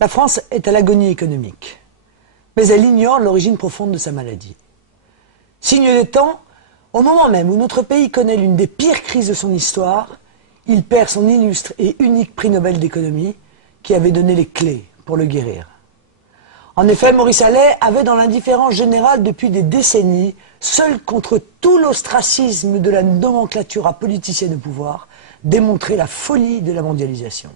La France est à l'agonie économique, mais elle ignore l'origine profonde de sa maladie. Signe des temps, au moment même où notre pays connaît l'une des pires crises de son histoire, il perd son illustre et unique prix Nobel d'économie qui avait donné les clés pour le guérir. En effet, Maurice Allais avait dans l'indifférence générale depuis des décennies, seul contre tout l'ostracisme de la nomenclature politicienne au pouvoir, démontré la folie de la mondialisation.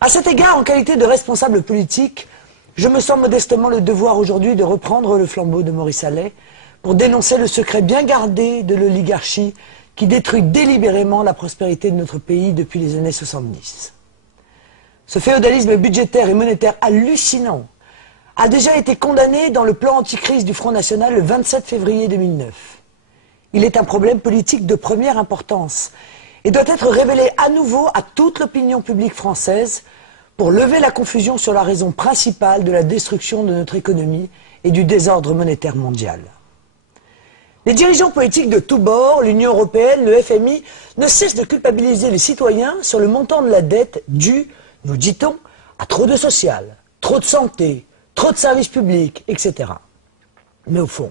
À cet égard, en qualité de responsable politique, je me sens modestement le devoir aujourd'hui de reprendre le flambeau de Maurice Allais pour dénoncer le secret bien gardé de l'oligarchie qui détruit délibérément la prospérité de notre pays depuis les années 70. Ce féodalisme budgétaire et monétaire hallucinant a déjà été condamné dans le plan anticrise du Front National le 27 février 2009. Il est un problème politique de première importance et doit être révélé à nouveau à toute l'opinion publique française pour lever la confusion sur la raison principale de la destruction de notre économie et du désordre monétaire mondial. Les dirigeants politiques de tous bords, l'Union européenne, le FMI, ne cessent de culpabiliser les citoyens sur le montant de la dette due, nous dit-on, à trop de social, trop de santé, trop de services publics, etc. Mais au fond,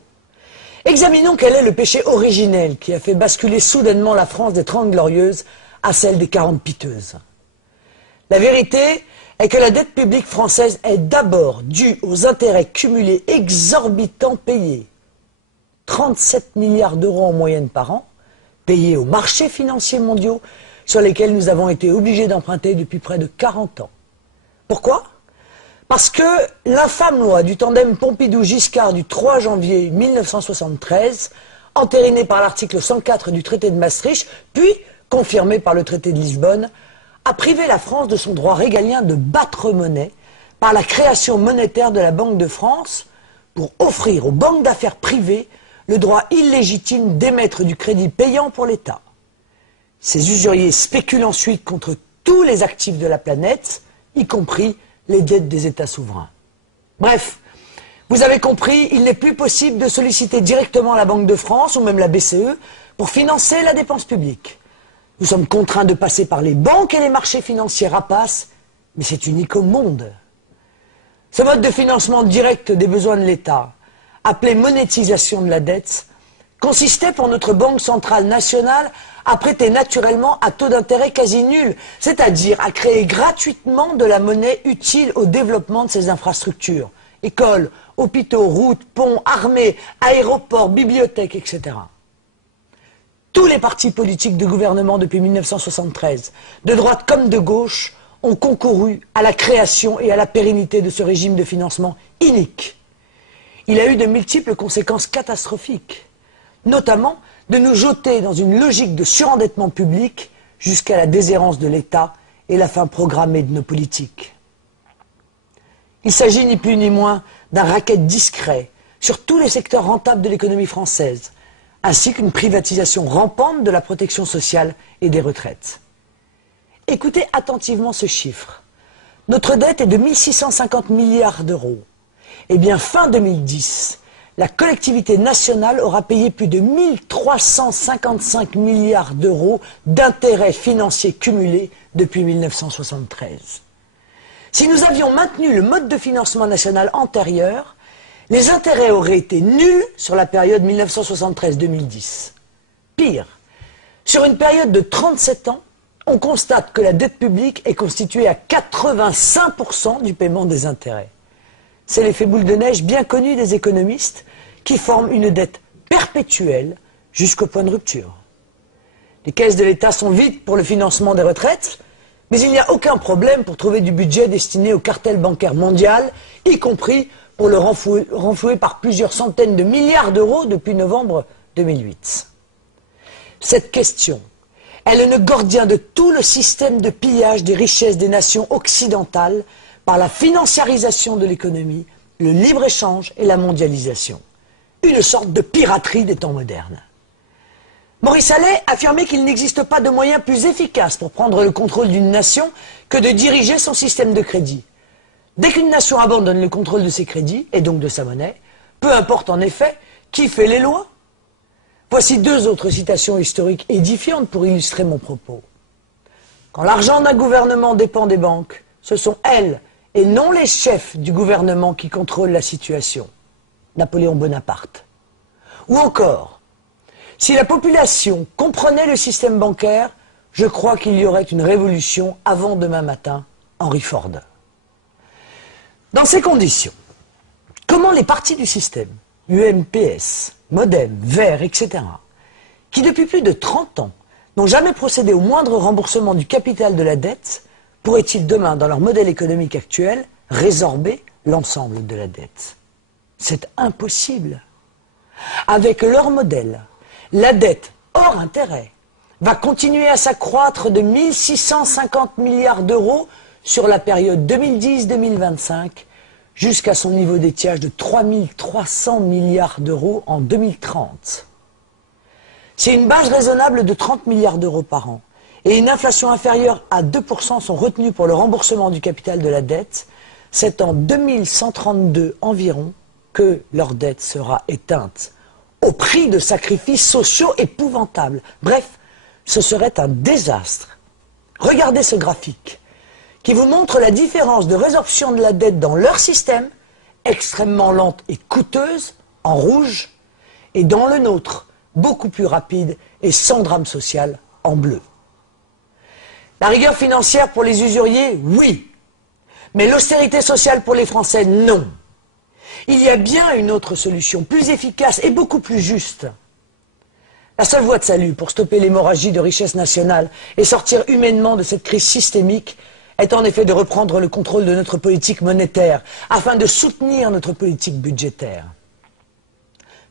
examinons quel est le péché originel qui a fait basculer soudainement la France des 30 glorieuses à celle des 40 piteuses. La vérité est que la dette publique française est d'abord due aux intérêts cumulés exorbitants payés. 37 milliards d'euros en moyenne par an, payés aux marchés financiers mondiaux sur lesquels nous avons été obligés d'emprunter depuis près de 40 ans. Pourquoi ? Parce que l'infâme loi du tandem Pompidou-Giscard du 3 janvier 1973, entérinée par l'article 104 du traité de Maastricht, puis confirmée par le traité de Lisbonne, a privé la France de son droit régalien de battre monnaie par la création monétaire de la Banque de France pour offrir aux banques d'affaires privées le droit illégitime d'émettre du crédit payant pour l'État. Ces usuriers spéculent ensuite contre tous les actifs de la planète, y compris les dettes des États souverains. Bref, vous avez compris, il n'est plus possible de solliciter directement la Banque de France ou même la BCE pour financer la dépense publique. Nous sommes contraints de passer par les banques et les marchés financiers rapaces, mais c'est unique au monde. Ce mode de financement direct des besoins de l'État, appelé monétisation de la dette, consistait pour notre Banque centrale nationale à prêter naturellement à taux d'intérêt quasi nul, c'est-à-dire à créer gratuitement de la monnaie utile au développement de ces infrastructures, écoles, hôpitaux, routes, ponts, armées, aéroports, bibliothèques, etc. Tous les partis politiques de gouvernement depuis 1973, de droite comme de gauche, ont concouru à la création et à la pérennité de ce régime de financement inique. Il a eu de multiples conséquences catastrophiques, notamment de nous jeter dans une logique de surendettement public jusqu'à la déshérence de l'État et la fin programmée de nos politiques. Il s'agit ni plus ni moins d'un racket discret sur tous les secteurs rentables de l'économie française, ainsi qu'une privatisation rampante de la protection sociale et des retraites. Écoutez attentivement ce chiffre. Notre dette est de 1650 milliards d'euros. Eh bien, fin 2010, la collectivité nationale aura payé plus de 1355 milliards d'euros d'intérêts financiers cumulés depuis 1973. Si nous avions maintenu le mode de financement national antérieur, les intérêts auraient été nuls sur la période 1973-2010. Pire, sur une période de 37 ans, on constate que la dette publique est constituée à 85% du paiement des intérêts. C'est l'effet boule de neige bien connu des économistes qui forment une dette perpétuelle jusqu'au point de rupture. Les caisses de l'État sont vides pour le financement des retraites, mais il n'y a aucun problème pour trouver du budget destiné au cartel bancaire mondial, y compris pour le renflouer par plusieurs centaines de milliards d'euros depuis novembre 2008. Cette question est le nœud gordien de tout le système de pillage des richesses des nations occidentales par la financiarisation de l'économie, le libre-échange et la mondialisation. Une sorte de piraterie des temps modernes. Maurice Allais affirmait qu'il n'existe pas de moyen plus efficace pour prendre le contrôle d'une nation que de diriger son système de crédit. Dès qu'une nation abandonne le contrôle de ses crédits, et donc de sa monnaie, peu importe en effet qui fait les lois. Voici deux autres citations historiques édifiantes pour illustrer mon propos. Quand l'argent d'un gouvernement dépend des banques, ce sont elles et non les chefs du gouvernement qui contrôlent la situation. Napoléon Bonaparte. Ou encore, si la population comprenait le système bancaire, je crois qu'il y aurait une révolution avant demain matin, Henry Ford. Dans ces conditions, comment les partis du système, UMPS, Modem, Vert, etc., qui depuis plus de 30 ans n'ont jamais procédé au moindre remboursement du capital de la dette, pourraient-ils demain, dans leur modèle économique actuel, résorber l'ensemble de la dette? C'est impossible. Avec leur modèle, la dette hors intérêt va continuer à s'accroître de 1 650 milliards d'euros sur la période 2010-2025 jusqu'à son niveau d'étiage de 3 300 milliards d'euros en 2030. Si une base raisonnable de 30 milliards d'euros par an et une inflation inférieure à 2% sont retenues pour le remboursement du capital de la dette, c'est en 2132 environ que leur dette sera éteinte, au prix de sacrifices sociaux épouvantables. Bref, ce serait un désastre. Regardez ce graphique qui vous montre la différence de résorption de la dette dans leur système, extrêmement lente et coûteuse, en rouge, et dans le nôtre, beaucoup plus rapide et sans drame social, en bleu. La rigueur financière pour les usuriers, oui. Mais l'austérité sociale pour les Français, non. Il y a bien une autre solution, plus efficace et beaucoup plus juste. La seule voie de salut pour stopper l'hémorragie de richesse nationale et sortir humainement de cette crise systémique est en effet de reprendre le contrôle de notre politique monétaire afin de soutenir notre politique budgétaire.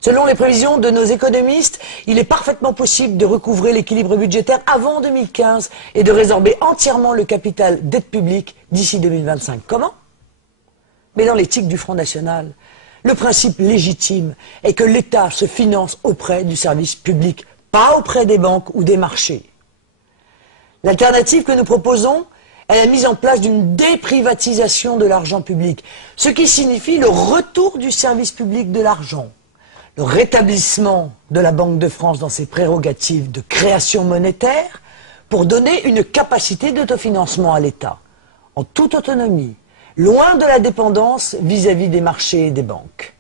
Selon les prévisions de nos économistes, il est parfaitement possible de recouvrer l'équilibre budgétaire avant 2015 et de résorber entièrement le capital dette publique d'ici 2025. Comment? Mais dans l'éthique du Front National, le principe légitime est que l'État se finance auprès du service public, pas auprès des banques ou des marchés. L'alternative que nous proposons est la mise en place d'une déprivatisation de l'argent public, ce qui signifie le retour du service public de l'argent, le rétablissement de la Banque de France dans ses prérogatives de création monétaire pour donner une capacité d'autofinancement à l'État, en toute autonomie, loin de la dépendance vis-à-vis des marchés et des banques.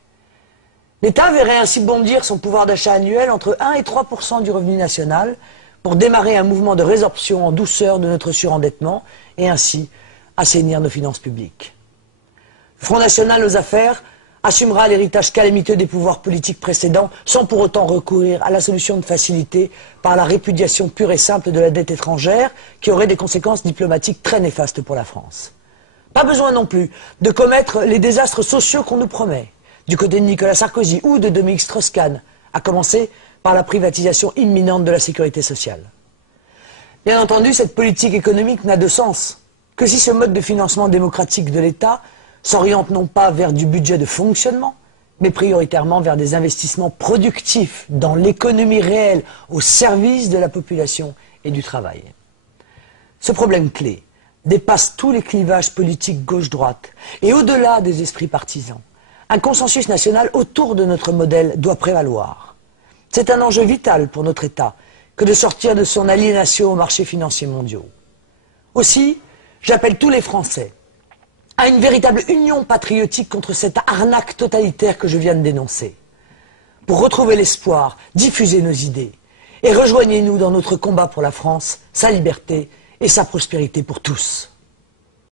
L'État verrait ainsi bondir son pouvoir d'achat annuel entre 1 et 3% du revenu national pour démarrer un mouvement de résorption en douceur de notre surendettement et ainsi assainir nos finances publiques. Le Front National aux affaires assumera l'héritage calamiteux des pouvoirs politiques précédents sans pour autant recourir à la solution de facilité par la répudiation pure et simple de la dette étrangère qui aurait des conséquences diplomatiques très néfastes pour la France. Pas besoin non plus de commettre les désastres sociaux qu'on nous promet, du côté de Nicolas Sarkozy ou de Dominique Strauss-Kahn, à commencer par la privatisation imminente de la sécurité sociale. Bien entendu, cette politique économique n'a de sens que si ce mode de financement démocratique de l'État s'oriente non pas vers du budget de fonctionnement, mais prioritairement vers des investissements productifs dans l'économie réelle au service de la population et du travail. Ce problème clé dépasse tous les clivages politiques gauche-droite et au-delà des esprits partisans. Un consensus national autour de notre modèle doit prévaloir. C'est un enjeu vital pour notre État que de sortir de son aliénation aux marchés financiers mondiaux. Aussi, j'appelle tous les Français à une véritable union patriotique contre cette arnaque totalitaire que je viens de dénoncer. Pour retrouver l'espoir, diffusez nos idées et rejoignez-nous dans notre combat pour la France, sa liberté et sa prospérité pour tous.